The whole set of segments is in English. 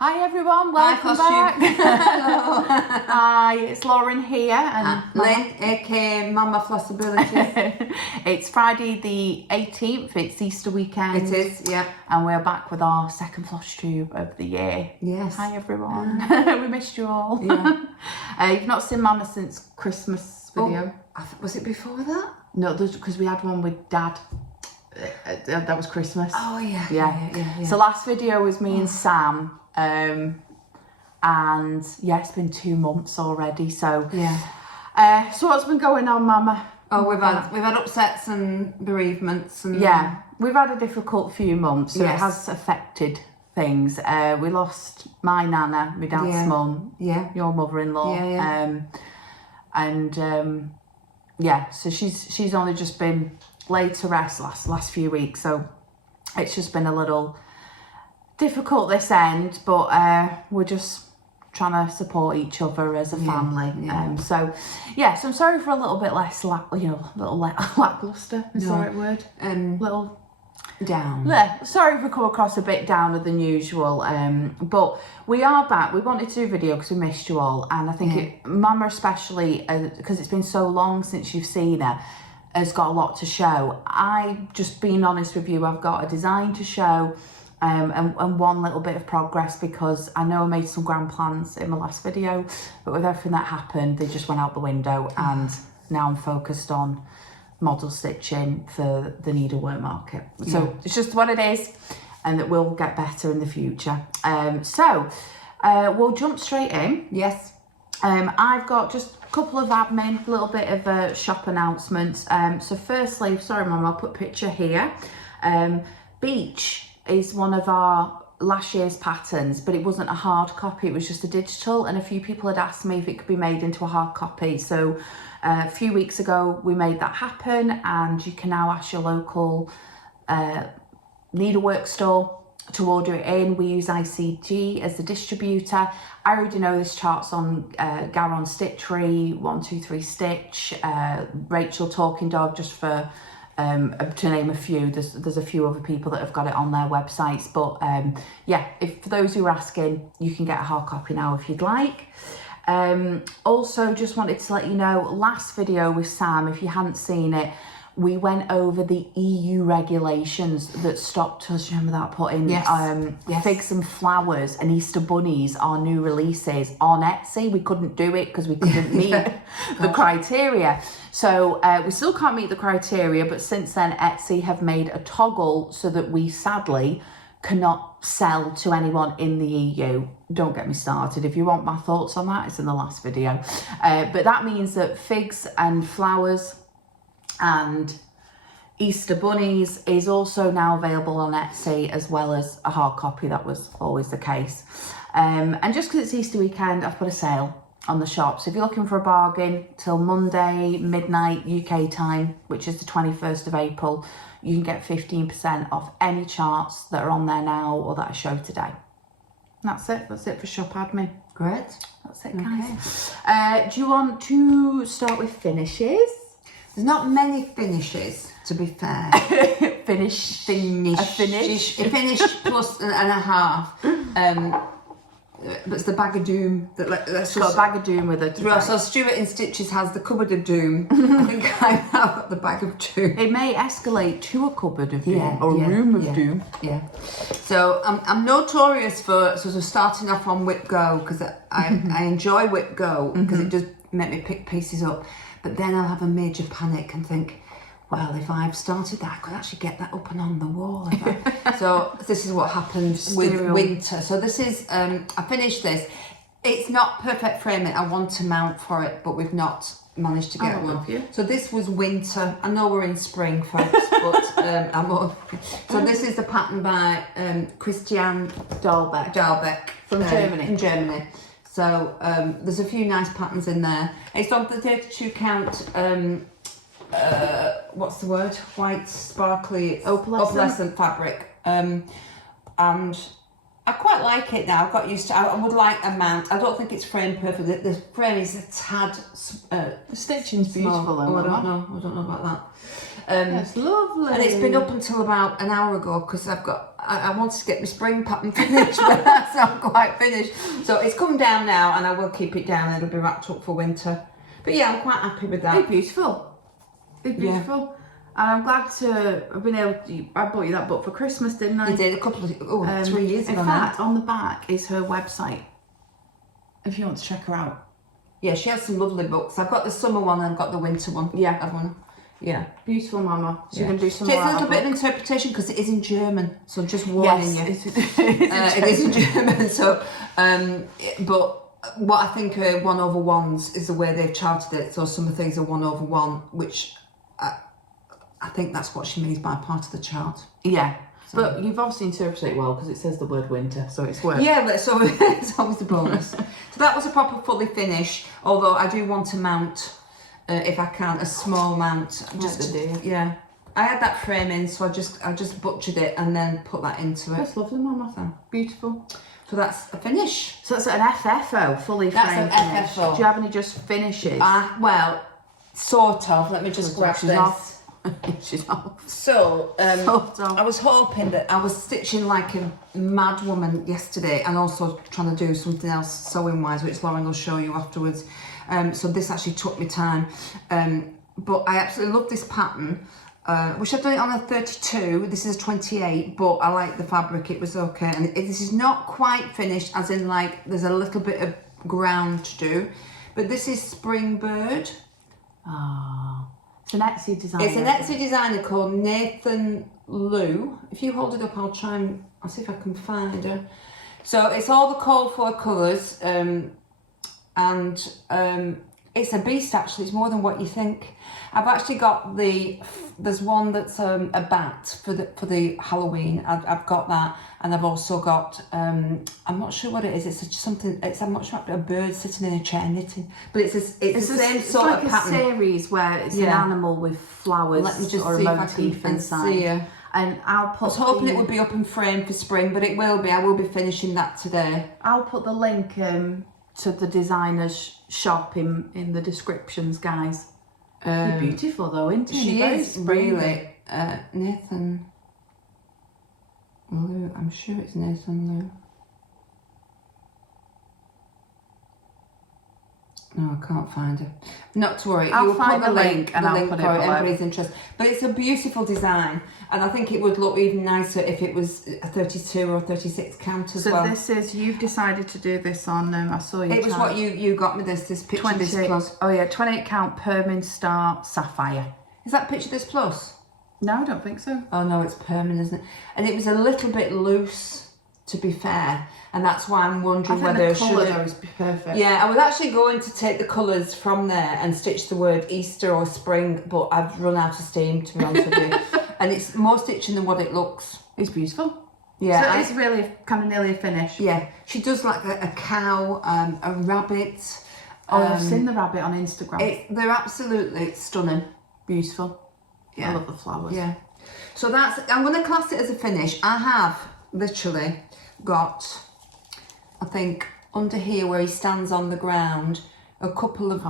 Hi everyone, welcome back. Hello. Hi, it's Lauren here and Lynn, aka Mama Flossabilities. It's Friday the 18th, it's Easter weekend. It is, yeah. And we're back with our second Flosstube of the year. Yes. Hi everyone, we missed you all. Yeah. You've not seen Mama since Christmas video? Oh, was it before that? No, because we had one with Dad. That was Christmas. Oh yeah. Yeah. So last video was me and Sam. And yeah, it's been 2 months already. So Yeah. So what's been going on, Mama? Oh, we've had upsets and bereavements and Yeah, we've had a difficult few months, so Yes. it has affected things. We lost my nana, my dad's mum, Yeah. your mother-in-law. Yeah. So she's only just been laid to rest last few weeks, so it's just been a little difficult this end, but we're just trying to support each other as a family. So I'm sorry for a little bit less lackluster. Is the right word? Little down. Yeah, sorry if we come across a bit downer than usual, but we are back. We wanted to do a video because we missed you all, and I think Mama especially, because it's been so long since you've seen her, has got a lot to show. Just being honest with you, I've got a design to show, and one little bit of progress, because I know I made some grand plans in my last video, but with everything that happened, they just went out the window, and now I'm focused on model stitching for the needlework market. So it's just what it is, and that will get better in the future. So we'll jump straight in. Yes. I've got just a couple of admin, a little bit of shop announcements. So firstly, sorry Mum, I'll put a picture here. Beach is one of our last year's patterns, but it wasn't a hard copy, it was just a digital, and a few people had asked me if it could be made into a hard copy. So a few weeks ago we made that happen, and you can now ask your local needlework store to order it in. We use ICG as the distributor. I already know this chart's on Garon Stitchery, 123 Stitch, Rachel Talking Dog, just for to name a few. There's a few other people that have got it on their websites, but if for those who are asking, you can get a hard copy now if you'd like. Also just wanted to let you know, last video with Sam, if you hadn't seen it, we went over the EU regulations that stopped us, remember that, putting figs and flowers and Easter bunnies, our new releases, on Etsy. We couldn't do it because we couldn't meet the criteria. So we still can't meet the criteria, but since then Etsy have made a toggle so that we sadly cannot sell to anyone in the EU. Don't get me started. If you want my thoughts on that, it's in the last video. But that means that figs and flowers and Easter bunnies is also now available on Etsy, as well as a hard copy. That was always the case. And just because it's Easter weekend, I've put a sale on the shop. So if you're looking for a bargain till Monday midnight UK time, which is the 21st of April, you can get 15% off any charts that are on there now or that I show today. And that's it for shop admin. Great. That's it, guys. Do you want to start with finishes? There's not many finishes, to be fair. Finish plus and a half. But it's the bag of doom that let's got a bag of doom with it. So Stuart in Stitches has the cupboard of doom. I think I've got the bag of doom. It may escalate to a cupboard of doom or a room of doom. Yeah. So I'm notorious for sort of starting off on Whip Go, because I enjoy Whip Go because it does make me pick pieces up. But then I'll have a major panic and think, well, if I've started that, I could actually get that up and on the wall. So this is what happened with winter. So this is, I finished this. It's not perfect framing. I want to mount for it, but we've not managed to get one. So this was winter. I know we're in spring, folks, but so this is the pattern by Christian Dahlbeck from Germany. In Germany. So there's a few nice patterns in there. It's on the 32 count. What's the word? White, sparkly, opalescent fabric. And I quite like it now. I've got used to it. I would like a mount. I don't think it's framed perfectly. The frame is a tad the stitching's beautiful. I don't know about that. That's lovely. And it's been up until about an hour ago because I wanted to get my spring pattern finished, but that's not quite finished. So it's come down now, and I will keep it down. It'll be wrapped up for winter. But yeah, I'm quite happy with that. They're beautiful. They're beautiful. And I'm glad to have been able to, I bought you that book for Christmas, didn't I? You did a couple of, 3 years ago In now. fact, on the back is her website, if you want to check her out. Yeah, she has some lovely books. I've got the summer one and I've got the winter one. Yeah. I've one. Yeah. Beautiful, Mama. So you're going to do some So more it's a little out bit of interpretation because it is in German. So just warning you. It is in German. So, but what I think 1/1s is the way they've charted it. So some of the things are 1/1, which I think that's what she means by part of the chart. Yeah. So. But you've obviously interpreted it well because it says the word winter, so it's worked. Yeah, but so it's always a bonus. So that was a proper fully finish, although I do want to mount, if I can, a small mount. Just yeah. I had that frame in, so I just butchered it and then put that into it. That's lovely, Mama. So beautiful. So that's a finish. So that's an FFO, fully framed. That's an FFO. Do you have any just finishes? Well, sort of. Let me just grab She's this. off. She's off. So, Sort of. I was hoping that I was stitching like a mad woman yesterday and also trying to do something else sewing wise, which Lauren will show you afterwards. So this actually took me time. But I absolutely love this pattern, which I've done it on a 32. This is a 28, but I like the fabric. It was okay. And this is not quite finished, as in like there's a little bit of ground to do. But this is Springbird. Ah. It's an Etsy designer. It's an Etsy designer called nathanlou. If you hold it up, I'll see if I can find her. So it's all the call for colours, and it's a beast actually. It's more than what you think. I've actually got there's one that's a bat for the Halloween. I've got that, and I've also got I'm not sure what it is. It's something. I'm not sure, a bird sitting in a chair knitting, but it's the same sort of pattern. It's like a series where it's an animal with flowers. Let me just or see a if I motif can inside. see her. And I'll put. I was hoping it would be up in frame for spring, but it will be. I will be finishing that today. I'll put the link to the designer's shop in the descriptions, guys. You're beautiful though, isn't she? She is really Nathan Lou. I'm sure it's Nathan Lou. No, I can't find her. Not to worry. I'll find the link and I'll put it below. Everybody's interest. But it's a beautiful design, and I think it would look even nicer if it was a 32 or 36 count as well. So this is, you've decided to do this on, I saw you. It was what you got me this picture 28, this plus. Oh yeah, 28 count Permin Star Sapphire. Is that picture this plus? No, I don't think so. Oh no, it's permanent, isn't it? And it was a little bit loose, to be fair, and that's why I'm wondering whether the colour though is perfect. Yeah, I was actually going to take the colours from there and stitch the word Easter or spring, but I've run out of steam, to be honest with you. And it's more stitching than what it looks. It's beautiful. Yeah, so it's really kind of nearly a finish. Yeah, she does like a cow, a rabbit. Oh, I've seen the rabbit on Instagram. They're absolutely stunning. Beautiful. Yeah. I love the flowers. Yeah. So I'm going to class it as a finish. I have literally got, I think, under here where he stands on the ground, a couple of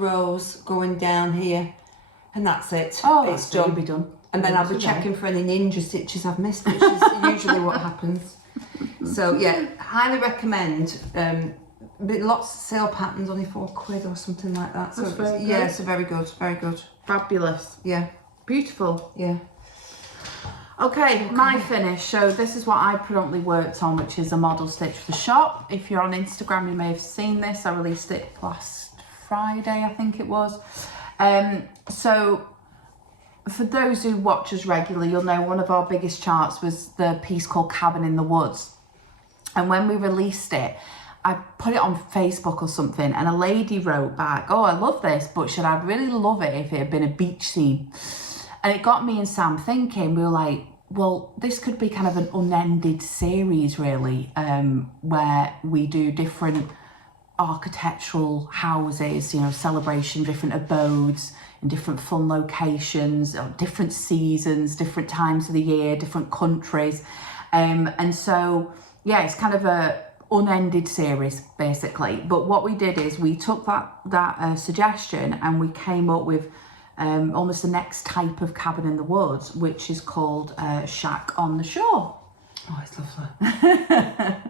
rows going down here, and that's it. Oh, it's done. It'll be done. And then I'll be checking for any ninja stitches I've missed, which is usually what happens. So yeah, highly recommend. Lots of sale patterns, only £4 or something like that. So That's very good. yeah, so very good, very good. Fabulous. Yeah, beautiful. Yeah. Okay, my finish. So this is what I predominantly worked on, which is a model stitch for the shop. If you're on Instagram, you may have seen this. I released it last Friday, I think it was. So for those who watch us regularly, you'll know one of our biggest charts was the piece called Cabin in the Woods. And when we released it, I put it on Facebook or something, and a lady wrote back, "Oh, I love this, but I'd really love it if it had been a beach scene." And it got me and Sam thinking. We were like, well, this could be kind of an unended series, really, where we do different architectural houses, celebration, different abodes in different fun locations, different seasons, different times of the year, different countries. And so, yeah, it's kind of a unended series, basically. But what we did is we took that suggestion and we came up with almost the next type of cabin in the woods, which is called Shack on the Shore. Oh, it's lovely.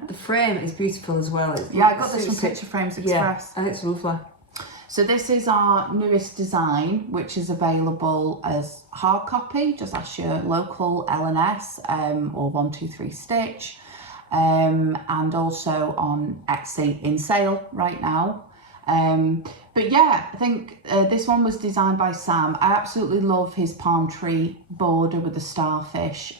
The frame is beautiful as well. Yeah, I got this from Picture Frames Express. Yeah, and it's lovely. So this is our newest design, which is available as hard copy, just ask your local L&S or 123 Stitch, and also on Etsy in sale right now. But yeah, I think this one was designed by Sam. I absolutely love his palm tree border with the starfish.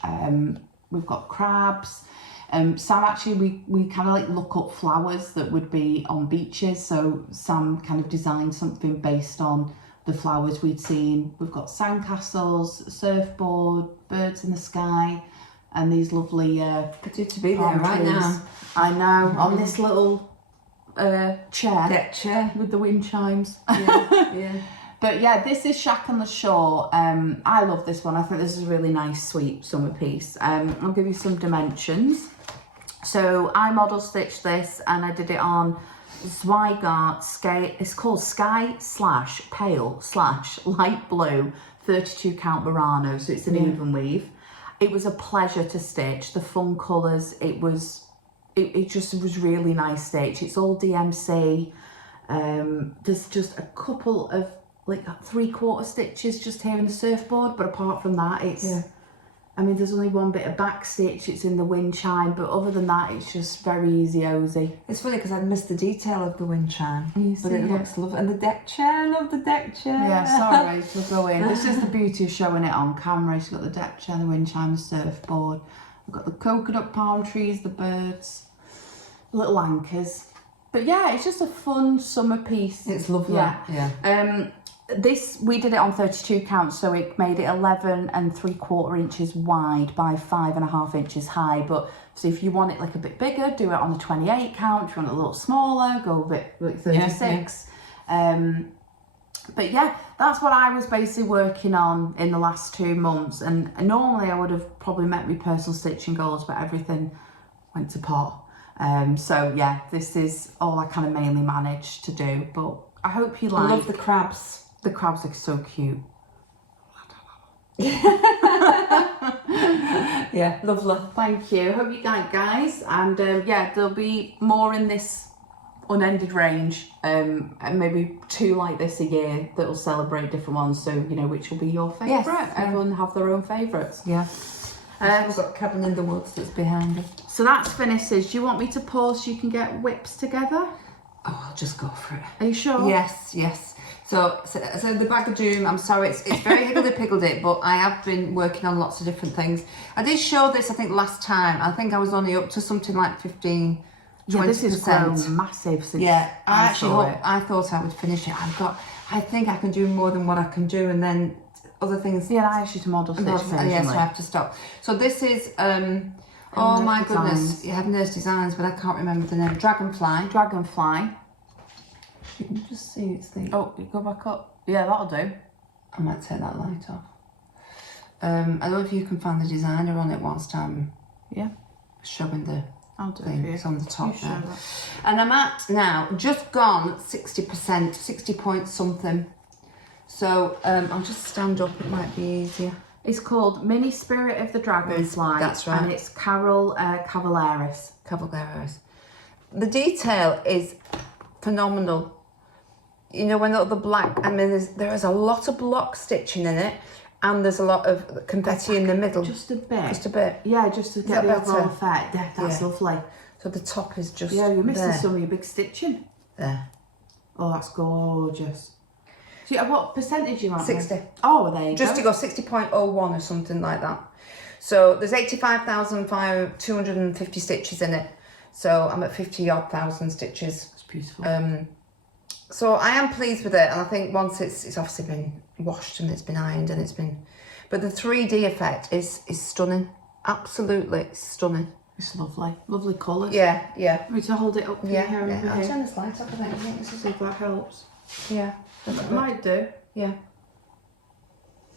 We've got crabs. Sam, actually, we kind of like look up flowers that would be on beaches. So Sam kind of designed something based on the flowers we'd seen. We've got sandcastles, surfboard, birds in the sky, and these lovely Good to be there right now. I know, on this little chair. Deck chair. With the wind chimes. Yeah, yeah. But yeah, this is Shack on the Shore. I love this one. I think this is a really nice, sweet summer piece. I'll give you some dimensions. So I model stitched this and I did it on Zweigart Sky. It's called Sky/Pale/Light Blue 32 count Murano. So it's an even weave. It was a pleasure to stitch. The fun colours. It just was really nice stitch. It's all DMC. There's just a couple of like 3/4 stitches just here in the surfboard, but apart from that, it's I mean, there's only one bit of back stitch, it's in the wind chime, but other than that, it's just very easy. It's funny because I missed the detail of the wind chime, but it looks lovely. And the deck chair, I love the deck chair. Yeah, sorry to go in. This is the beauty of showing it on camera. She's got the deck chair, the wind chime, the surfboard. We've got the coconut palm trees, the birds, little anchors. But yeah, it's just a fun summer piece. It's lovely. Yeah. This, we did it on 32 count, so it made it 11 3/4 inches wide by 5.5 inches high. But so if you want it like a bit bigger, do it on the 28 count. If you want it a little smaller, go a bit like 36. But yeah, that's what I was basically working on in the last 2 months. And normally I would have probably met my personal stitching goals, but everything went to pot. So yeah, this is all I kind of mainly managed to do. But I hope you like. I love the crabs. The crabs are so cute. Yeah, lovely. Thank you. Hope you like, guys. And yeah, there'll be more in this unended range. And maybe 2 like this a year that will celebrate different ones. So, you know, which will be your favourite. Yes, Everyone have their own favourites. Yeah. We've got Cabin in the Woods that's behind us. So that's finishes. Do you want me to pause so you can get whips together? Oh, I'll just go for it. Are you sure? Yes. So the bag of doom, I'm sorry, it's very higgledy-piggledy, but I have been working on lots of different things. I did show this, I think, last time. I think I was only up to something like 15, 20%. Yeah, this is grown massive since I thought I would finish it. I think I can do more than what I can do, and then other things. Yeah, I asked you to model stitch occasionally. Yes, I have to stop. So this is, oh my goodness, you have Nurse Designs, but I can't remember the name. Dragonfly. You can just see its thing. Oh, you go back up. Yeah, that'll do. I might take that light off. I don't know if you can find the designer on it whilst I'm showing the I'll do thing. it for you. It's on the top You now. show that. And I'm at now just gone 60%, 60 point something. So I'll just stand up, it might be easier. It's called Mini Spirit of the Dragonfly. That's right. And it's Carol Cavaleris. The detail is phenomenal. You know, when the black, I mean, there is a lot of block stitching in it, and there's a lot of confetti in the middle. Just a bit. Just a bit. Yeah, just to get the overall effect. Yeah, that's lovely. So the top is just you're missing there. some of your big stitching. There. Oh, that's gorgeous. So what percentage you on? 60. Oh, well, there you Just go. to go 60.01 or something like that. So there's 85,250 stitches in it. So I'm at 50-odd thousand stitches. That's beautiful. So I am pleased with it, and I think once it's obviously been washed and it's been ironed and it's been, but the 3D effect is stunning, absolutely stunning. It's lovely colours. Yeah. Want me to hold it up for you here and over I'll here? turn this light off. I think this is See if that helps. Yeah, It might do. yeah.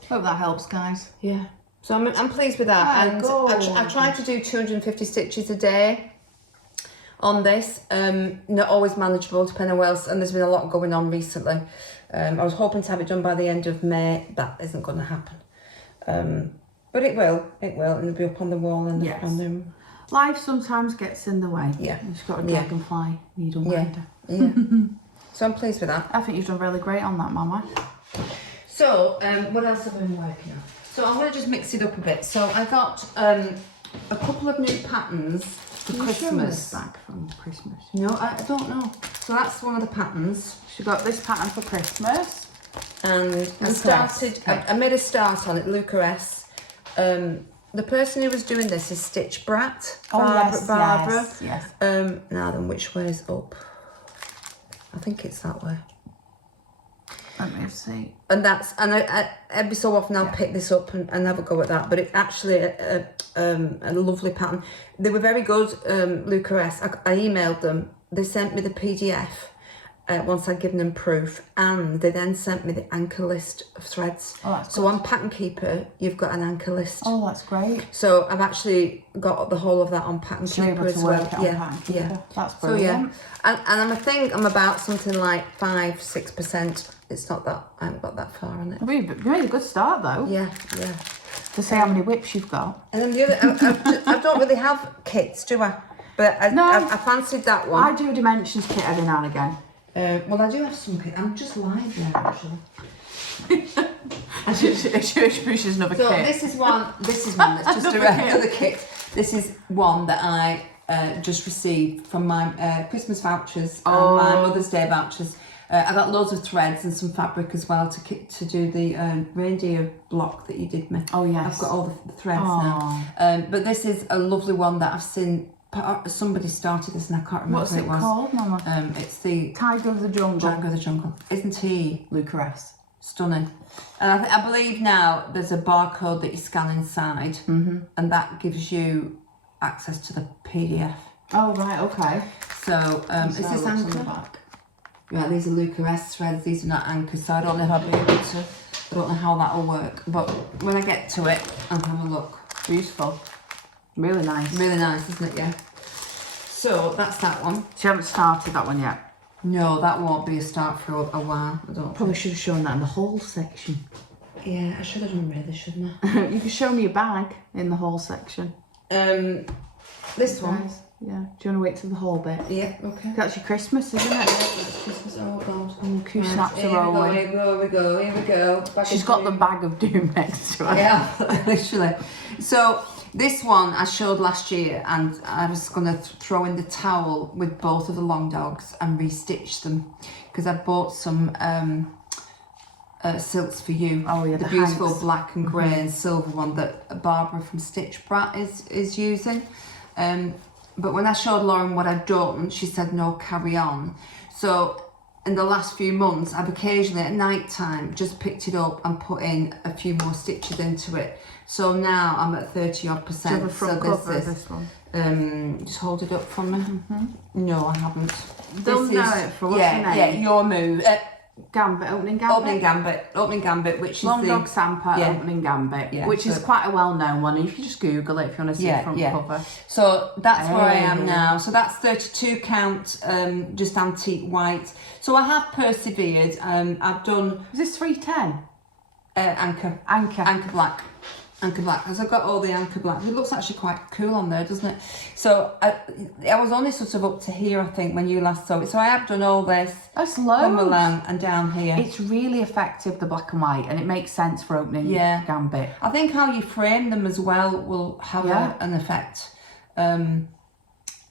Hope that helps, guys. Yeah. So I'm pleased with that, and I try to do 250 stitches a day on this. Not always manageable, depending on what else, and there's been a lot going on recently. I was hoping to have it done by the end of May. That isn't going to happen. But it will, and it'll be up on the wall in the front room. Life sometimes gets in the way. Yeah. You've got a dragonfly needle minder. Yeah. So I'm pleased with that. I think you've done really great on that, Mama. So, what else have I been working on? So I'm going to just mix it up a bit. So I got a couple of new patterns for Christmas. Show me this bag from Christmas? No, I don't know. So that's one of the patterns. She got this pattern for Christmas. And I made a start on it, Luca S. The person who was doing this is Stitch Brat. Barbara. Yes. Now then, which way is up? I think it's that way. Let me see. And that's, and I every so often I'll pick this up and have a go at that. But it's actually a lovely pattern. They were very good, Luca S. I emailed them. They sent me the PDF once I'd given them proof, and they then sent me the anchor list of threads. Oh, that's so good. on Pattern Keeper, you've got an anchor list. Oh, that's great. So I've actually got the whole of that on Pattern Keeper as well. Yeah, That's brilliant. So yeah, and I think I'm about something like 5-6%. It's not that, I haven't got that far on it. You made a good start though. Yeah. To see how many whips you've got. And then the other, I don't really have kits, do I? But I fancied that one. I do a dimensions kit every now and again. Well, I do have some kit. I'm just live there actually. She pushes another So kit. this is one that's just another kit. This is one that I just received from my Christmas vouchers and my Mother's Day vouchers. I got loads of threads and some fabric as well to do the reindeer block that you did me. Oh yes. I've got all the threads now. But this is a lovely one that I've seen. Somebody started this and I can't remember What's what it was. Called, Mama? It's the Tiger of the Jungle. Tiger of the Jungle. Isn't he Luca S. stunning? And I believe now there's a barcode that you scan inside, and that gives you access to the PDF. Oh right, okay. So is this anchor? Right, these are Luca S threads. These are not anchors, so I don't know if I'll be able to. I don't know how that will work, but when I get to it, I'll have a look. Beautiful. Really nice. Really nice, isn't it? Yeah. So that's that one. So you haven't started that one yet? No, that won't be a start for a while. I don't. Probably should have shown that in the haul section. Yeah, I should have done really, shouldn't I? You could show me your bag in the haul section. This one. Nice. Yeah. Do you want to wait till the haul bit? Yeah. Okay. That's your Christmas, isn't it? Christmas. Oh God. Oh, Q snaps are Here rolling. we go. She's got the bag of doom next to her. Yeah, literally. So this one I showed last year, and I was going to throw in the towel with both of the long dogs and restitch them because I bought some silks for you. Oh yeah, the beautiful hanks. black and grey and silver one that Barbara from Stitch Brat is using. But when I showed Lauren what I'd done, she said no, carry on. So in the last few months, I've occasionally at night time just picked it up and put in a few more stitches into it. So now I'm at 30-odd%. Do you have a front so cover of this one? Just hold it up for me. No, I haven't. They'll know it for what's your name? Yeah, your move. Gambit, opening gambit. Opening gambit, which Long is Dog Samper, opening gambit, which is quite a well-known one. You can just Google it if you want to see the front cover. So that's where I am now. So that's 32 count, just antique white. So I have persevered. I've done. Is this 310? Anchor black. Anchor black, because I've got all the anchor black. It looks actually quite cool on there, doesn't it? So I was only sort of up to here, I think, when you last saw it. So I have done all this. That's low. And down here. It's really effective, the black and white, and it makes sense for opening gambit. I think how you frame them as well will have an effect. I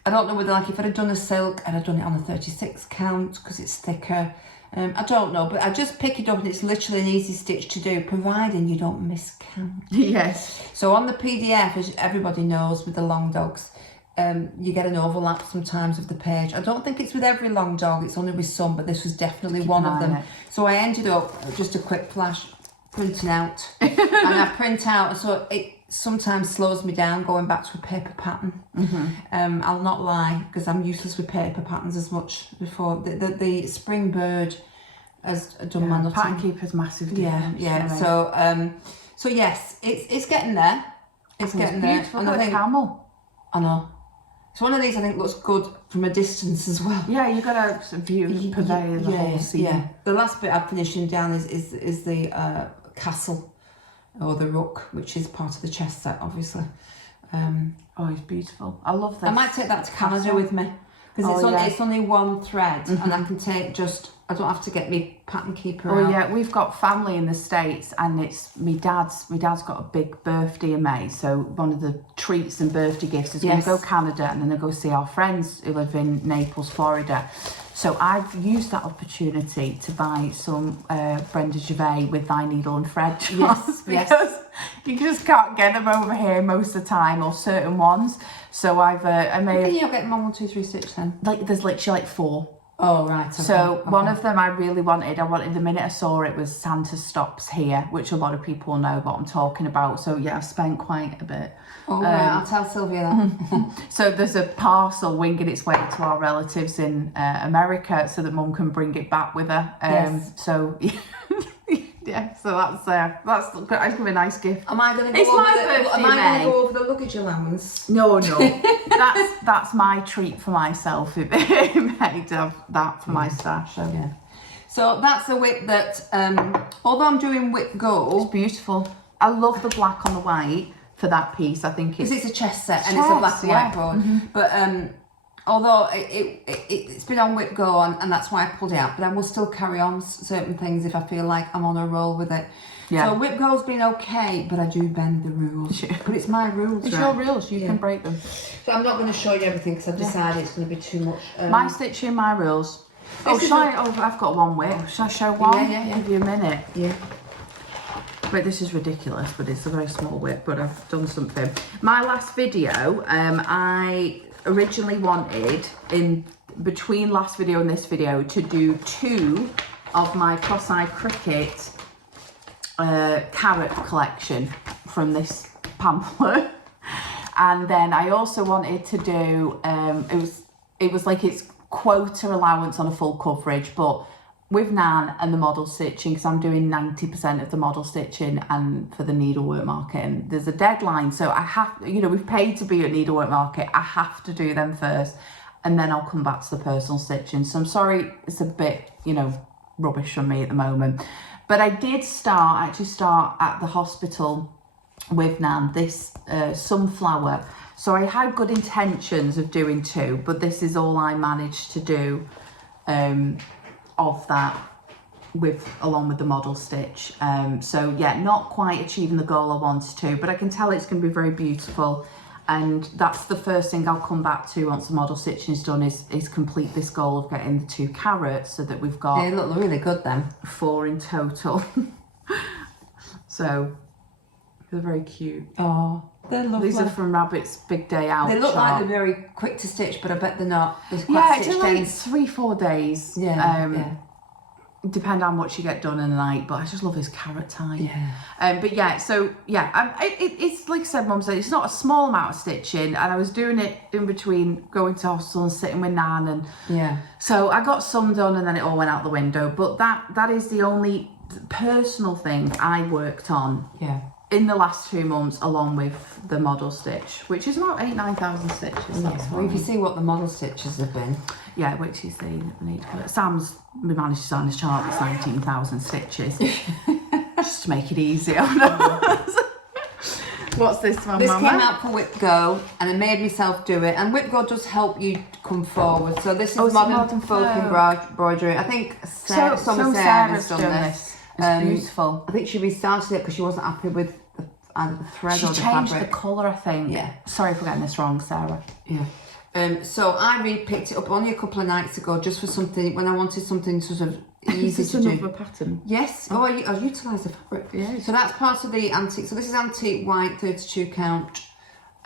don't know whether, like, if I'd have done a silk, I'd have done it on a 36 count because it's thicker. I don't know, but I just pick it up and it's literally an easy stitch to do, providing you don't miscount. Yes. So on the PDF, as everybody knows with the long dogs, you get an overlap sometimes of the page. I don't think it's with every long dog, it's only with some, but this was definitely one of them. So I ended up, just a quick flash, printing out. And I print out, so it sometimes slows me down going back to a paper pattern. I'll not lie, because I'm useless with paper patterns as much before. The spring bird has done my nutting. Pattern Keeper's massive difference. So yes, it's getting there. It's getting there. Beautiful, and I think camel. I know. So one of these I think looks good from a distance as well. Yeah, you got a view purvey the whole scene. Yeah. The last bit I'm finishing down is the castle or the rook, which is part of the chess set, obviously. Oh, it's beautiful. I love this. I might take that to Canada with me because it's only one thread, and I can take I don't have to get me pattern keeper out. Oh yeah, we've got family in the States, and it's my dad's got a big birthday in May, so one of the treats and birthday gifts is we're going to go Canada and then they go see our friends who live in Naples, Florida. So I've used that opportunity to buy some Brenda Gervais with Thy Needle and Thread charms, because you just can't get them over here most of the time, or certain ones. So I may have... Can you get them on 1, 2, 3 stitch then? Like, there's literally like 4. Oh, right. Okay. So one of them I really wanted. The minute I saw it was Santa Stops Here, which a lot of people know what I'm talking about. So yeah, I've spent quite a bit. Oh, right. I'll tell Sylvia that. So there's a parcel winging its way to our relatives in America, so that Mum can bring it back with her. Yes. So yeah, so that's going to be a nice gift. Am I going to It's go my birthday, May. go over the luggage allowance? No. that's my treat for myself. It may to have that for my stash. So. Yeah. So that's the whip that, although I'm doing whip gold, It's beautiful. I love the black on the white for that piece. I think because it's a chess set and it's a black and white board. But although it's been on whip go and that's why I pulled it out, but I will still carry on certain things if I feel like I'm on a roll with it. Yeah. So whip go's been okay, but I do bend the rules. But it's my rules. It's right? your rules. You can break them. So I'm not going to show you everything because I've decided it's going to be too much. My stitching, my rules. I've got one whip. Shall I show one? Yeah. Give you a minute. Yeah. Wait, this is ridiculous, but it's a very small whip, but I've done something. My last video, I originally wanted, in between last video and this video, to do 2 of my cross-eyed cricket carrot collection from this pamphlet. And then I also wanted to do, it was like it's quota allowance on a full coverage, but with Nan and the model stitching, because I'm doing 90% of the model stitching and for the needlework market, and there's a deadline, so I have, we've paid to be at needlework market, I have to do them first, and then I'll come back to the personal stitching. So I'm sorry it's a bit, rubbish from me at the moment, but I did actually start at the hospital with Nan this sunflower. So I had good intentions of doing 2, but this is all I managed to do of that along with the model stitch. So yeah, not quite achieving the goal I wanted to, but I can tell it's going to be very beautiful, and that's the first thing I'll come back to once the model stitching is done, is complete this goal of getting the 2 carrots, so that we've got They look really good then. 4 in total. So they're very cute. Oh, they're lovely. These are from Rabbit's Big Day Out. They look shop. like they're very quick to stitch, but I bet they're not. They're quite Yeah, it's stitched like in. 3-4 days. Yeah. Depend on how much you get done in the night, but I just love this carrot tie. Yeah. But yeah, so yeah, it's like I said, Mum said, it's not a small amount of stitching, and I was doing it in between going to hospital and sitting with Nan, and so I got some done, and then it all went out the window. But that is the only personal thing I worked on in the last 2 months, along with the model stitch, which is about 8,000-9,000 stitches. That's Well, if you see what the model stitches have been. Yeah, which is the need. Sam's, we managed to sign his chart that's 19,000 stitches, just to make it easier. What's this one, This Mama? came out for Whip Go, and I made myself do it. And Whip Go does help you come forward. So this is modern folk embroidery. I think Sarah's done this. It's beautiful. I think she restarted it because she wasn't happy with either the thread or the fabric. She changed the colour, I think. Yeah. Sorry for getting this wrong, Sarah. Yeah. So I re-picked it up only a couple of nights ago, just for something when I wanted something sort of easy to do. Another pattern. Yes. Oh, I utilised the fabric. Yeah. So that's part of the antique. So this is antique white 32 count.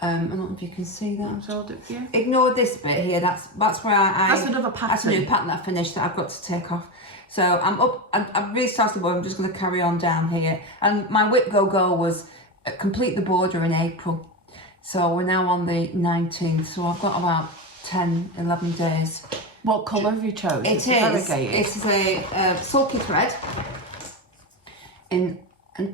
I don't know if you can see that. Hold it for you. Ignore this bit here. That's where That's another pattern. That's a new pattern that I finished that I've got to take off. So I'm up. I've really started the board. I'm just going to carry on down here. And my Whip Go goal was complete the border in April. So we're now on the 19th. So I've got about 10, 11 days. What colour have you chosen? It is a sulky thread in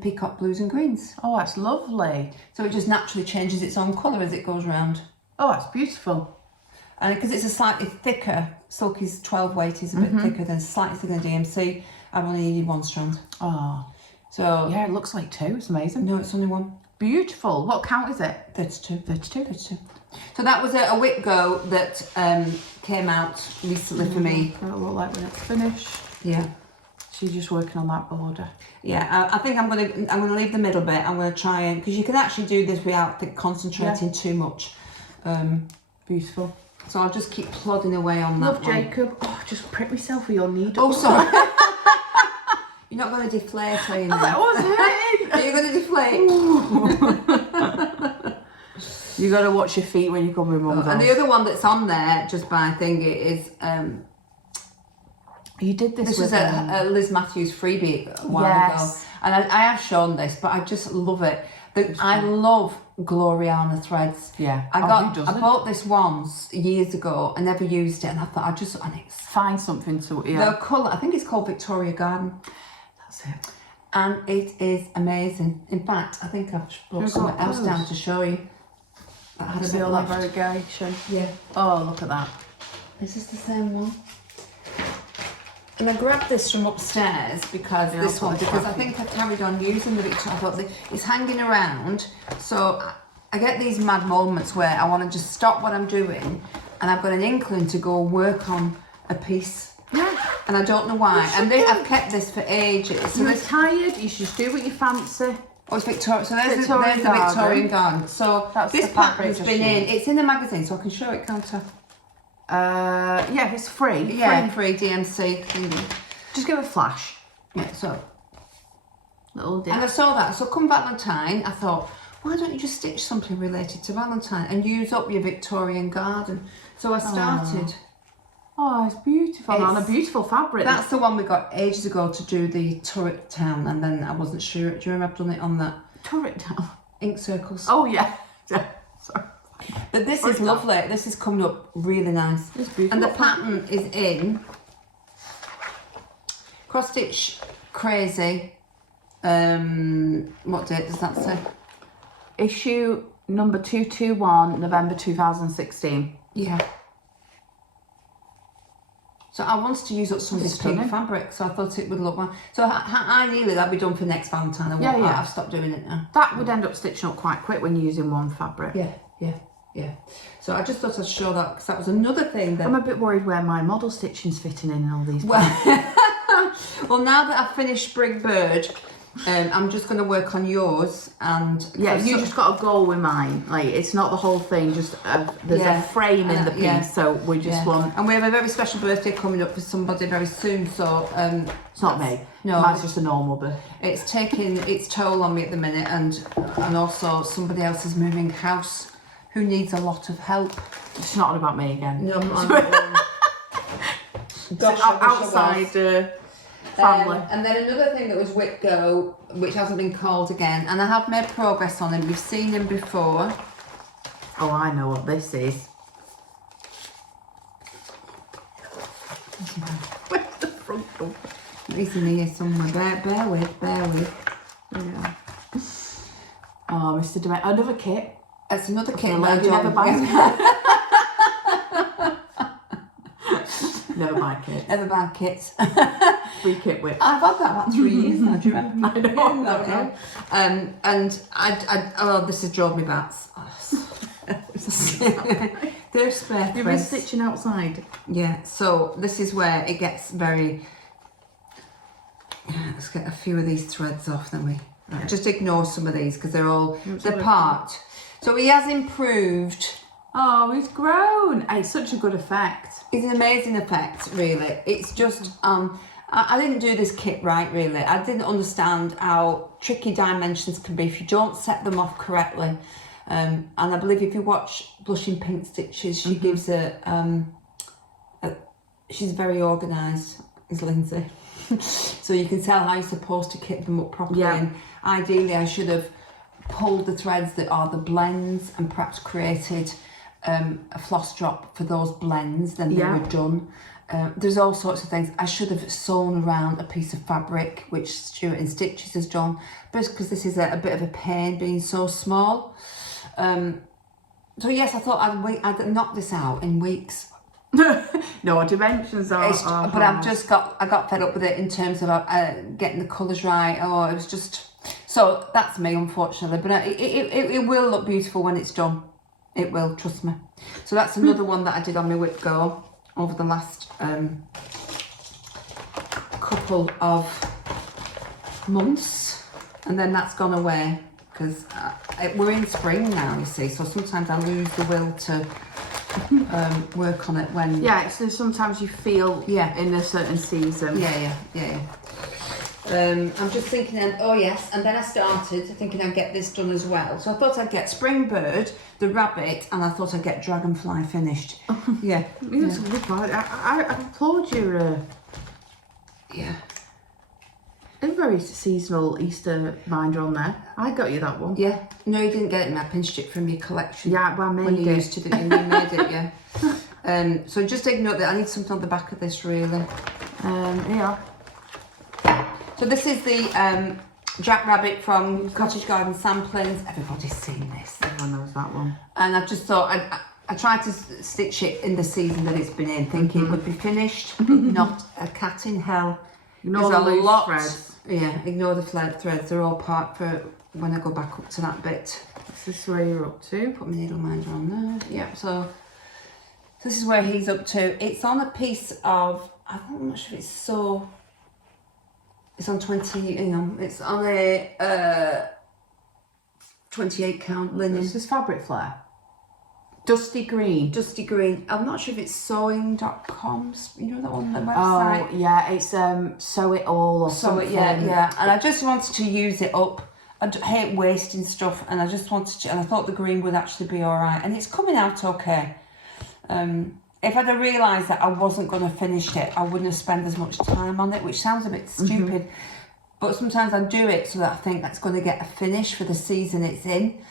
peacock blues and greens. Oh, that's lovely. So it just naturally changes its own colour as it goes round. Oh, that's beautiful. And because it's a slightly thicker, Silky's 12 weight is a bit thicker than slightly thicker than DMC, I've only needed 1 strand. Oh. So Yeah, it looks like 2. It's amazing. no, it's only 1. Beautiful. What count is it? 32. 32. 32. So that was a whip go that came out recently for me. It'll look like when it's finished. Yeah. She's just working on that border. Yeah, I think I'm gonna leave the middle bit. I'm gonna try and, because you can actually do this without concentrating too much. Beautiful. So I'll just keep plodding away on that. Love Jacob. Oh, just prick myself with your needle. Oh, sorry. You're not going to deflate, are you? That was hurting. You're going to deflate. You got to watch your feet when you come with mum's. And the other one that's on there, just by thing, is you did this. This with was a Liz Matthews freebie a while ago, and I have shown this, but I just love it. I love Gloriana threads. Yeah. I bought this once years ago. I never used it, and I thought and it's find something to the colour. I think it's called Victoria Garden. That's it. And it is amazing. In fact, I think I've brought something else down to show you. That had a bit of that variegation. Yeah. Oh, look at that. Is this the same one? And I grabbed this from upstairs because I think I carried on using the Victoria. I thought it's hanging around, so I get these mad moments where I want to just stop what I'm doing, and I've got an inkling to go work on a piece. Yeah. And I don't know why. And I've kept this for ages. So you're tired. You should just do what you fancy. Oh, it's Victoria. So there's the Victorian garden. So that's this pattern's been in. It's in the magazine, so I can show it, can't I? Yeah, it's free. Yeah, free DMC thingy. Just give it a flash. Yeah, so. Little dip. And I saw that. So come Valentine, I thought, why don't you just stitch something related to Valentine and use up your Victorian garden? So I started. Oh, it's beautiful. On a beautiful fabric. That's the one we got ages ago to do the turret town, and then I wasn't sure. Do you remember I've done it on that? Turret town? Ink circles. Oh, yeah. Sorry. But this is lovely. This is coming up really nice. It's beautiful. And the pattern is in Cross Stitch Crazy. What date does that say? Issue number 221, November 2016. Yeah. So I wanted to use up some of this pink fabric, so I thought it would look well. So ideally that'd be done for next Valentine. I've stopped doing it now. That would end up stitching up quite quick when you're using one fabric. Yeah. So I just thought I'd show that, because that was another thing that... I'm a bit worried where my model stitching's fitting in all these. Well, well, now that I've finished Spring Bird, I'm just going to work on yours, and you just got a goal with mine. Like, it's not the whole thing. Just there's a frame in the piece, so we just want. And we have a very special birthday coming up for somebody very soon. So it's not me. No, mine's just a normal birthday. It's taking its toll on me at the minute, and also somebody else is moving house who needs a lot of help. It's not about me again. No, I'm not. Gosh, outside. Family. And then another thing that was Whip Go, which hasn't been called again, and I have made progress on him. We've seen him before. Oh, I know what this is. Where's the front door? He's in here somewhere. Bear with. Yeah. Oh, Mr. Demet. Another kit. It's another kit. Lady never buys Never buy kits. Never buy kits. Free kit whip. I've had that about 3 years now, do you remember? I know. And this has drove me bats. They're spare threads. You've been stitching outside. Yeah, so this is where it gets very... Let's get a few of these threads off, then we... Just ignore some of these, because they're part. So he has improved... Oh, he's grown. It's such a good effect. It's an amazing effect, really. It's just, I didn't do this kit right, really. I didn't understand how tricky dimensions can be if you don't set them off correctly. And I believe if you watch Blushing Pink Stitches, she gives she's very organised, is Lindsay. So you can tell how you're supposed to kit them up properly. Yeah. And ideally, I should have pulled the threads that are the blends and perhaps created a floss drop for those blends, then they were done. There's all sorts of things. I should have sewn around a piece of fabric, which Stuart in Stitches has done, but because this is a bit of a pain being so small. So yes, I thought I'd knock this out in weeks. No, dimensions are But I got fed up with it in terms of getting the colours right. Oh, it was just, so that's me, unfortunately. But it will look beautiful when it's done. It will, trust me. So that's another one that I did on my Whip Go over the last couple of months, and then that's gone away because we're in spring now, you see. So sometimes I lose the will to work on it when so sometimes you feel in a certain season. I'm just thinking then, oh yes, and then I started thinking I'd get this done as well. So I thought I'd get Spring Bird, the rabbit, and I thought I'd get Dragonfly finished. It's a good part. I applaud your a very seasonal Easter binder on there. I got you that one. Yeah. No, you didn't get it. I pinched it from your collection. Yeah, well, I made when you it. used to do it, and you made it, yeah. So just ignore that. I need something on the back of this, really. Yeah. So this is the Jack Rabbit from Cottage Garden Samplings. Everybody's seen this. Everyone knows that one. And I just thought I tried to stitch it in the season that it's been in, thinking it would be finished. Not a cat in hell. Ignore the loose threads. Yeah, ignore the threads. They're all part for when I go back up to that bit. Is this where you're up to? Put my needle minder on there. Yeah, so this is where he's up to. It's on a piece of, I'm not sure if it's so, it's on 20, hang on, it's on a 28 count linen. This is Fabric Flare. Dusty green. Dusty green. I'm not sure if it's sewing.com, you know that one, the website? Oh, yeah, it's Sew It All or something. Yeah. And I just wanted to use it up. I hate wasting stuff, and I just wanted to, and I thought the green would actually be all right, and it's coming out okay. If I'd have realised that I wasn't going to finish it, I wouldn't have spent as much time on it, which sounds a bit stupid, but sometimes I do it so that I think that's going to get a finish for the season it's in.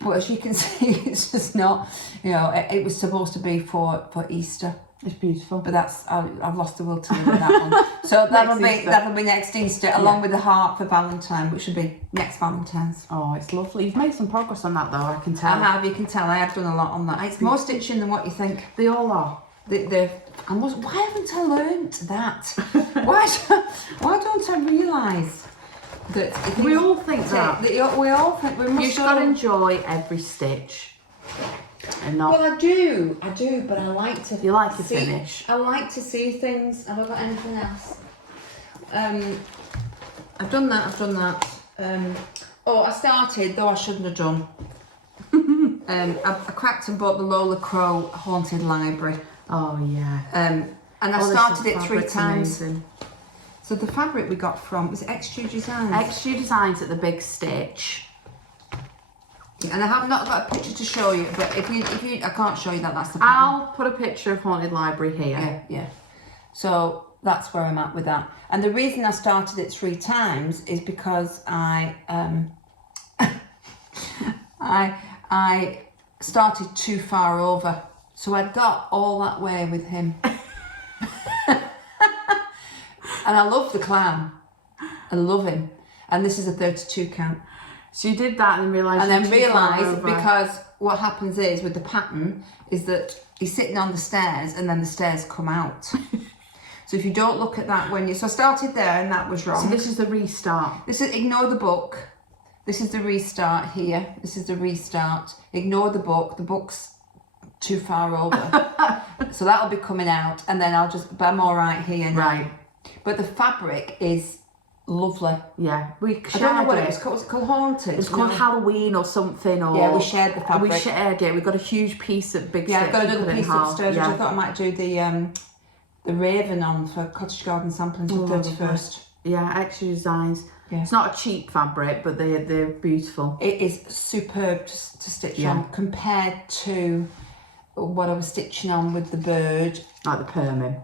But as you can see, it's just not, it was supposed to be for Easter. It's beautiful. But I've lost the will to live with that one. So that'll be next Easter, along with the heart for Valentine, which should be next Valentine's. Oh, it's lovely. You've made some progress on that though, I can tell. I have, you can tell. I have done a lot on that. It's more stitching than what you think. They all are. Why haven't I learnt that? why don't I realise that? We all think that. We all think we must. You've got to enjoy every stitch. And not. Well, I do, but I like to. You like to finish. I like to see things. Have I got anything else? I've done that. I started, though I shouldn't have done. I cracked and bought the Lola Crow Haunted Library. Oh yeah. And I started it 3 times. Amazing. So the fabric we got from, was it XU Designs? XU Designs at the Big Stitch. And I have not got a picture to show you, but if you I can't show you that, that's the pattern. I'll put a picture of Haunted Library here. Yeah. So that's where I'm at with that. And the reason I started it 3 times is because I started too far over. So I got all that way with him. And I love the clown. I love him. And this is a 32 count. So you did that and realised. And then realised, because what happens is with the pattern is that he's sitting on the stairs and then the stairs come out. So if you don't look at that when you, so I started there and that was wrong. So this is the restart. This is, ignore the book. This is the restart here. This is the restart. Ignore the book. The book's too far over. So that'll be coming out, and then but I'm all right here now. Right. But the fabric is lovely. Yeah. I don't know what it was called. Was it called Haunted? It's called Halloween or something. Or yeah, we shared the fabric. We shared it. We got a huge piece at Big Stitch. Yeah, I've got another piece upstairs, which I thought I might do the Raven on for Cottage Garden Samplings for 31st. Yeah, XU Designs. Yeah. It's not a cheap fabric, but they're beautiful. It is superb to stitch on compared to what I was stitching on with the bird. Like the perming.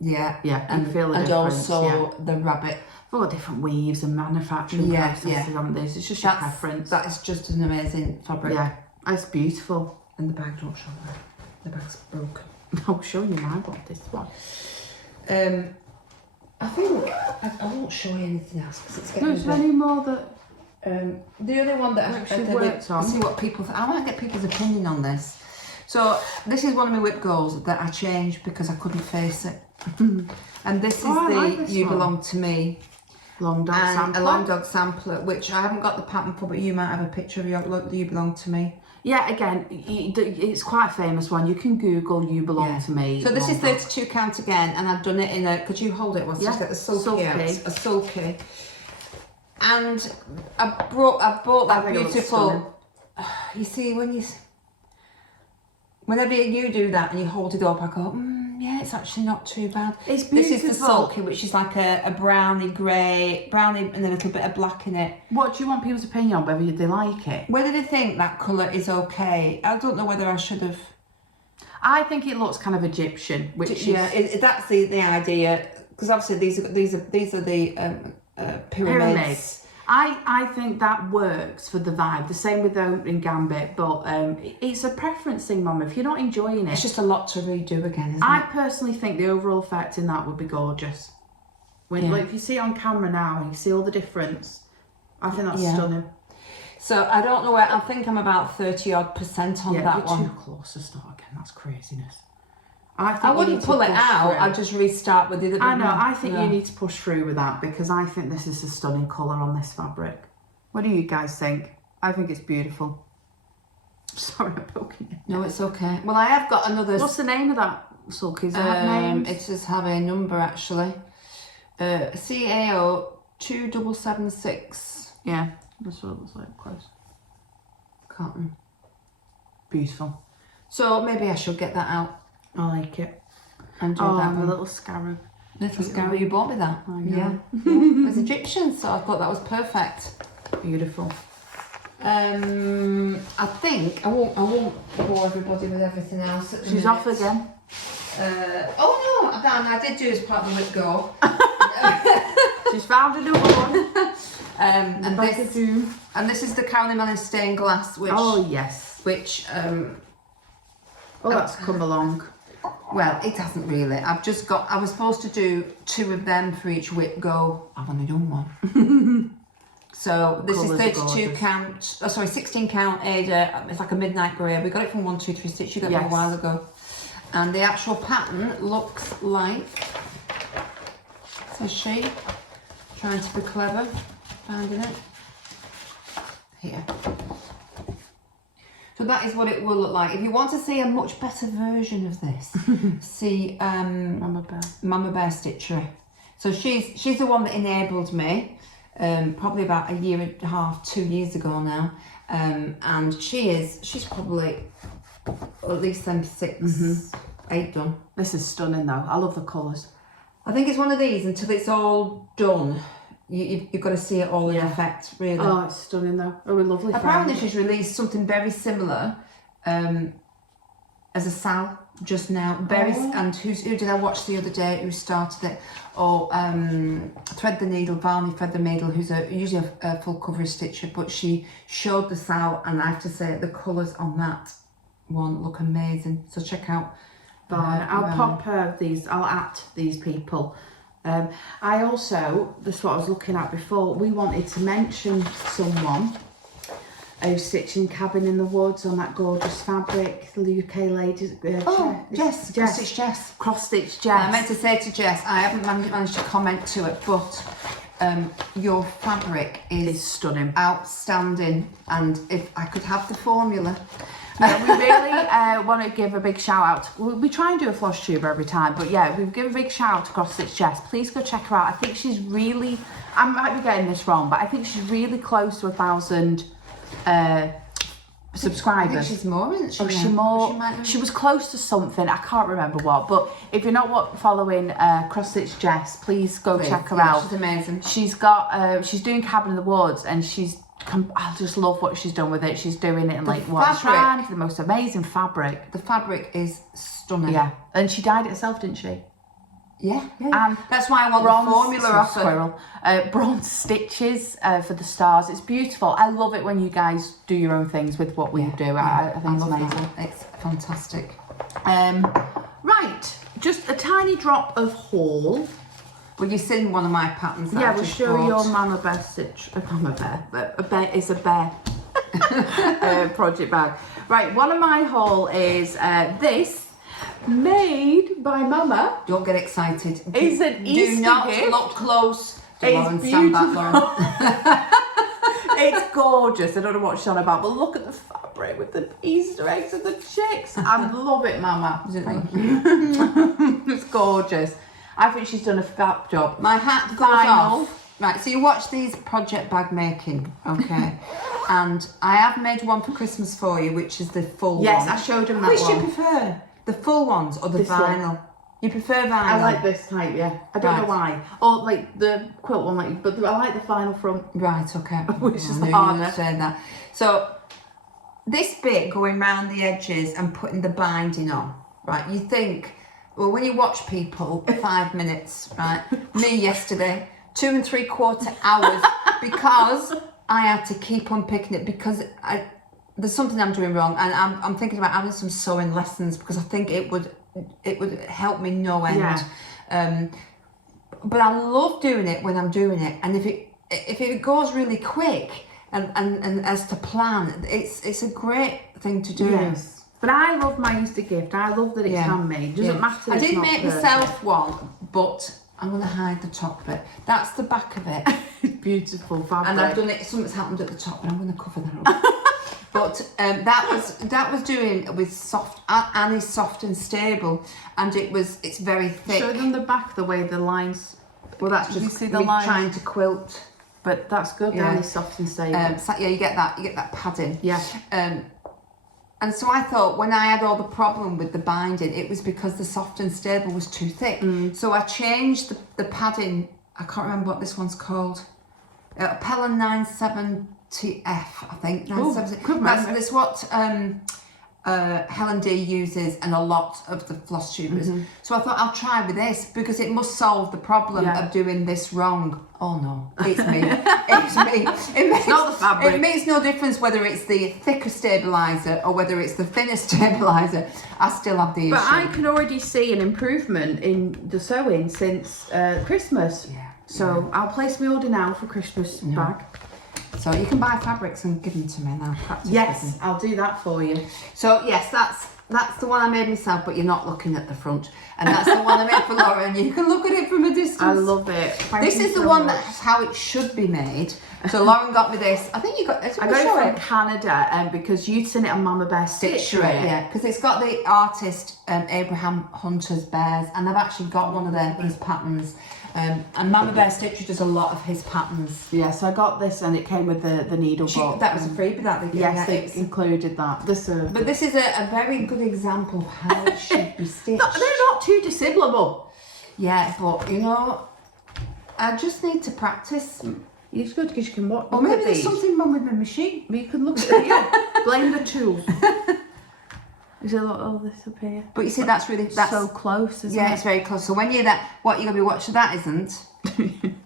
Yeah. And feel the difference. Also the rabbit. All different weaves and manufacturing processes on this. It's just your preference. That is just an amazing fabric. Yeah, it's beautiful. And the bag, don't show me. The bag's broken. I'll show you my one, this one. I think I won't show you anything else because it's getting. Is there any more that? The other one that Actually worked on. See what people. I might get people's opinion on this. So this is one of my whip goals that I changed because I couldn't face it. And this is I the like this You one. Belong to Me. Long dog And sampler. a long dog sampler, which I haven't got the pattern for, but you might have a picture of your You Belong to Me. Yeah, again, it's quite a famous one. You can Google You Belong to Me. So this is long dog. 32 count again, and I've done it in a. Could you hold it? Once Yeah, just get the sulky out. sulky. A sulky. And I bought that think it looks beautiful. You see, whenever you do that and you hold it up, I go, yeah, it's actually not too bad. It's This is the beautiful. sulky, which is like a browny grey, and a little bit of black in it. What do you want people's opinion on whether they like it? Whether they think that colour is okay, I don't know whether I should have. I think it looks kind of Egyptian, which is That's the idea, because obviously these are the pyramids. I think that works for the vibe. The same with the opening gambit, but it's a preference thing, Mum. If you're not enjoying it, It's just a lot to redo again, isn't I it? personally think the overall effect in that would be gorgeous. When like if you see it on camera now and you see all the difference, I think that's stunning. So I don't know where. I think I'm about 30% on that you're one. too close to start again. That's craziness. I think I you wouldn't need to pull it push out. through. I'd just restart with the other. I know. I think you need to push through with that because I think this is a stunning colour on this fabric. What do you guys think? I think it's beautiful. Sorry, I'm poking you. No, it's okay. Well, I have got another. What's the name of that sulky? Does it have names? It does have a number actually. CAO 2776 Yeah, that's what it looks like. Close. cotton. Beautiful. So maybe I should get that out I like it. and do Oh, that and a one. little scarab. Little scarab, you bought me that. I know. Yeah. It was Egyptian, so I thought that was perfect. Beautiful. I think I won't bore everybody with everything else. At the She's minute. off again. Oh no, I did do as part of the whip go. She's found a new one. And this is the Carolyn Mellon stained glass, which Oh yes. Oh, That's come along. well, it hasn't really. I was supposed to do 2 of them for each whip go. I've only done one. So this Colours are is 32 gorgeous. count. 16 count Ada. It's like a midnight grey. We got it from 123 Stitch. You got it a Yes. while ago. And the actual pattern looks like. Says she. Trying to be clever. Finding it. Here. So that is what it will look like. If you want to see a much better version of this, see Mama Bear. Mama Bear Stitchery. So she's the one that enabled me, probably about a year and a half, 2 years ago now. And she's probably at least them 6, 8 done. This is stunning though. I love the colours. I think it's one of these until it's all done. You've got to see it all in effect, really. Oh, it's stunning though. Oh, we're lovely. Apparently friends. she's released something very similar as a Sal just now. And who did I watch the other day who started it? Thread the Needle, Varney Thread the Needle, who's usually a full coverage stitcher, but she showed the Sal, and I have to say the colours on that one look amazing. So check out I'll pop these. I'll at these people. I also, this is what I was looking at before, we wanted to mention someone who's stitching Cabin in the Woods on that gorgeous fabric, the UK ladies. Jess. Cross-stitch Jess. Cross-stitch Jess. I meant to say to Jess, I haven't managed to comment to it, but your fabric is stunning. Outstanding, and if I could have the formula. Yeah, we really want to give a big shout out. We try and do a Flosstube every time, but yeah, we give a big shout out to Cross Stitch Jess. Please go check her out. I think she's really, I might be getting this wrong, but I think she's really close to 1,000 subscribers. I think she's more, isn't she? Oh, she more. She was close to something. I can't remember what. But if you're not following Cross Stitch Jess, please go check her out. She's amazing. She's got. She's doing Cabin in the Woods, and I just love what she's done with it. She's doing it in the most amazing fabric. The fabric is stunning. Yeah, and she dyed it herself, didn't she? Yeah. And that's why I want the formula off squirrel. Bronze stitches for the stars. It's beautiful. I love it when you guys do your own things with what we do. I think it's amazing. It's fantastic. Right, just a tiny drop of haul. Well, you've seen one of my patterns that Yeah, I've we'll just show bought. your Mama Bear stitch. Mama Bear. A bear is a bear. Project bag. Right, one of my haul is this, made by Mama. Don't get excited. It's an Easter Do not gift. look close. It's Lauren, stand back, beautiful. Lauren. It's gorgeous. I don't know what she's on about, but look at the fabric with the Easter eggs and the chicks. I love it, Mama. Thank you. It's gorgeous. I think she's done a fab job. My hat goes off. Right, so you watch these project bag making, okay? And I have made one for Christmas for you, which is the full one. Yes, I showed him that Which one. do you prefer? The full ones or the This vinyl? one. You prefer vinyl? I like this type, yeah. I don't know Right. why. Or like the quilt one, like, but I like the final front. Right, okay. Which is I knew you harder. would say that. So, this bit going round the edges and putting the binding on, right? You think, well, when you watch people, 5 minutes, right? Me yesterday, 2 3/4 hours because I had to keep unpicking it because there's something I'm doing wrong, and I'm thinking about having some sewing lessons because I think it would help me no end. Yeah. But I love doing it when I'm doing it, and if it goes really quick and as to plan, it's a great thing to do. Yes. But I love my Easter gift. I love that it's handmade. Doesn't matter. I it's did not make perfect. myself one, but I'm going to hide the top bit. That's the back of it. Beautiful fabric. And I've done it, something's happened at the top, but I'm going to cover that up. But that was doing with soft, Annie's Soft and Stable, and it's very thick. Show them the back, the way the lines. Well, that's Did you just see the me lines? trying to quilt. But that's good. Yeah. Then it's soft and stable. So yeah, you get that padding. Yeah. And so I thought when I had all the problem with the binding, it was because the Soft and Stable was too thick. So I changed the padding. I can't remember what this one's called. Pella 970F, I think. 970. good memory. That's what Helen D uses and a lot of the floss tubers. So I thought I'll try with this because it must solve the problem of doing this wrong. Oh no, it's me. It's me. It's not the fabric. It makes no difference whether it's the thicker stabiliser or whether it's the thinner stabiliser. I still have the issue. But I can already see an improvement in the sewing since Christmas. Yeah. So I'll place my order now for Christmas bag. So you can buy fabrics and give them to me and I'll practice with Yes, them. I'll do that for you. So yes, that's the one I made myself, but you're not looking at the front. And that's the one I made for Laura, and you can look at it from a distance. I love it. This is the one that's how it should be made. So Lauren got me this. I think you got. I got it from Canada, because you'd seen it on Mama Bear Stitchery. Yeah, because it's got the artist Abraham Hunter's bears, and I've actually got one of his patterns. And Mama Bear Stitchery does a lot of his patterns. Yeah, so I got this, and it came with the needle box. That was a freebie. Yes, they included that. But this is a very good example of how it should be stitched. They're not too dissimilable. Yeah, but you know, I just need to practice. It's good because you can watch. Or maybe there's something wrong with my machine. You can look at it. Yeah. Blame the tools. Is there a lot of this up here? But you see, that's so close, isn't it? Yeah, it's very close. So when you're what you're gonna be watching, that isn't.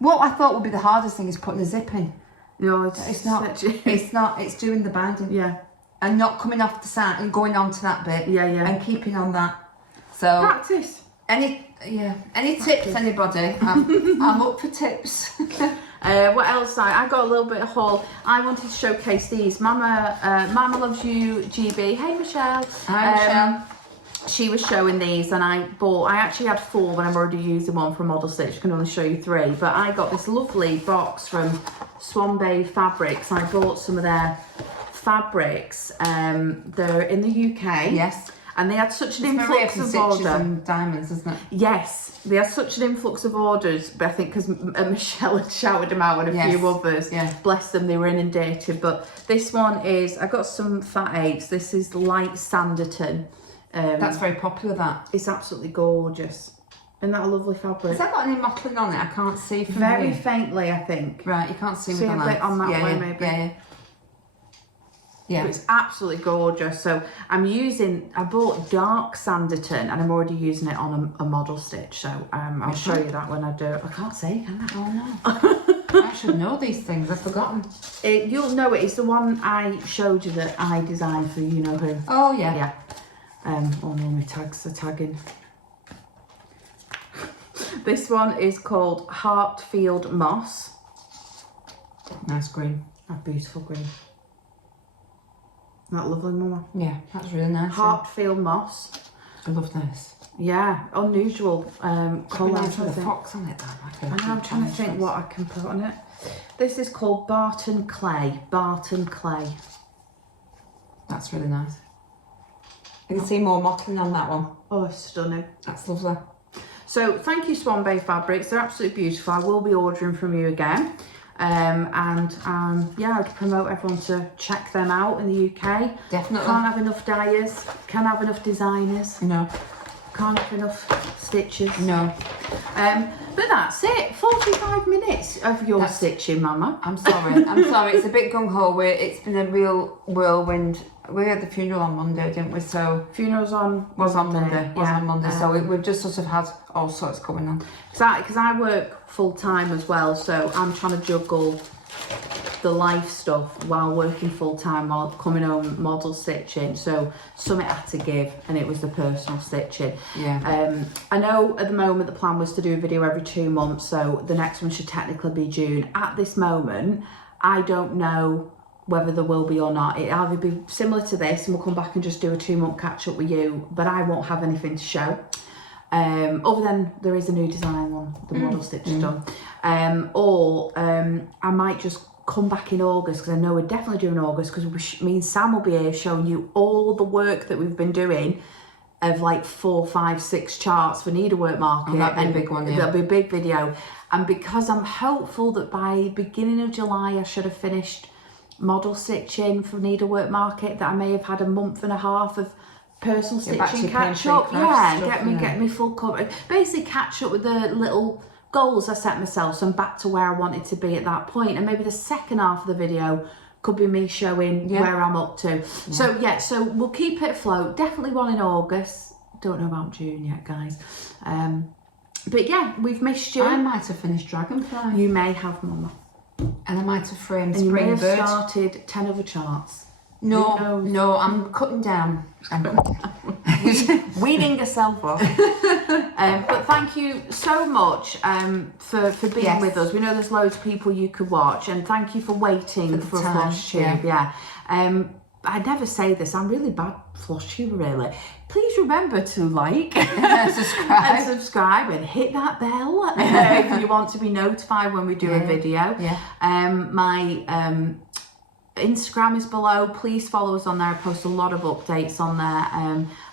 What I thought would be the hardest thing is putting a zip in. No, It's not. It's not. It's doing the binding. Yeah. And not coming off the side and going on to that bit. Yeah, yeah. And keeping on that. So Practice. any tips, anybody? I'm up for tips. What else? I got a little bit of haul. I wanted to showcase these. Mama loves you, GB. Hey Michelle. Hi Michelle. She was showing these, and I actually had 4, but I'm already using one from Model Stitch. I can only show you 3. But I got this lovely box from Swan Bay Fabrics. I bought some of their fabrics. They're in the UK. Yes. And they had such an influx of stitches orders. and diamonds, isn't it? Yes, they had such an influx of orders, but I think because Michelle had shouted them out and a few others. Yeah. Bless them, they were inundated. But this one is, I got some fat 8s. This is light Sanditon. That's very popular, that. It's absolutely gorgeous. Isn't that a lovely fabric? Has that got any mottling on it? I can't see from Very here. faintly, I think. Right, you can't see See with a the bit lights. on that yeah, way, yeah, maybe. Yeah. But it's absolutely gorgeous. So I bought dark Sanditon, and I'm already using it on a model stitch. So I'll show you that when I do it. I can't say, can I? Oh no. I should know these things, I've forgotten. You'll know it. It's the one I showed you that I designed for you know who. Oh yeah. Yeah. Oh no, my tags are tagging. This one is called Heartfield Moss. Nice green. A beautiful green. Isn't that lovely, Mama? Yeah, that's really nice. Heartfield Moss. I love this. Yeah, unusual colour. Nice with a fox on it, though. And I'm trying to think what I can put on it. This is called Barton Clay. Barton Clay. That's really nice. You can see more mottling on that one. Oh, stunning. That's lovely. So thank you, Swan Bay Fabrics. They're absolutely beautiful. I will be ordering from you again. Yeah, I'd promote everyone to check them out in the UK. Definitely. Can't have enough dyers. Can't have enough designers. No. Can't have enough stitches. No. But that's it. 45 minutes of your stitching, Mama. I'm sorry. I'm sorry. It's a bit gung-ho. It's been a real whirlwind. We had the funeral on Monday, didn't we? So Funeral's on Monday. Yeah. So we've just sort of had all sorts going on. Because I work full time as well, so I'm trying to juggle the life stuff while working full time, while coming home model stitching. So something had to give, and it was the personal stitching. Yeah. I know at the moment the plan was to do a video every 2 months, so the next one should technically be June. At this moment, I don't know whether there will be or not. It'll either be similar to this, and we'll come back and just do a 2 month catch up with you, but I won't have anything to show. Other than there is a new design one, the model stitch is done. I might just come back in August, because I know we're definitely doing August, because me and Sam will be here showing you all the work that we've been doing of like 4, 5, 6 charts for Needlework Market. Oh, that'd be a big one, yeah. That'll be a big video. And because I'm hopeful that by beginning of July I should have finished model stitching for Needlework Market, that I may have had a month and a half of personal stitching catch up. Yeah, get me full cover. Basically catch up with the little goals I set myself, so I'm back to where I wanted to be at that point. And maybe the second half of the video could be me showing where I'm up to. Yeah. So we'll keep it afloat. Definitely one in August. Don't know about June yet, guys. But yeah, we've missed you. I might have finished Dragonfly. You may have, Mama. And I might have framed And you may have Springbird. started 10 other charts. No, I'm cutting down. Weeding yourself off. But thank you so much for being with us. We know there's loads of people you could watch, and thank you for waiting for a Flosstube. Yeah. I never say this, I'm really bad Flosstube, really. Please remember to like subscribe and hit that bell if you want to be notified when we do a video. My Instagram is below. Please follow us on there. I post a lot of updates on there,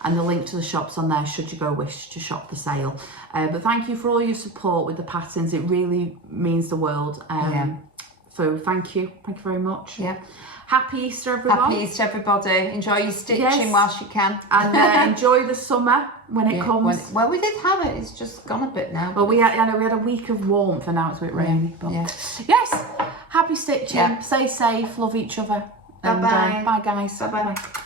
and the link to the shop's on there should you wish to shop the sale. But thank you for all your support with the patterns. It really means the world. So thank you very much. Happy Easter, everyone. Happy Easter, everybody. Enjoy your stitching whilst you can. And enjoy the summer when it comes. Well, we did have it. It's just gone a bit now. Well, we had a week of warmth, and now it's a bit rainy. But yes, happy stitching. Stay safe. Love each other. Bye-bye. Bye, guys. Bye-bye.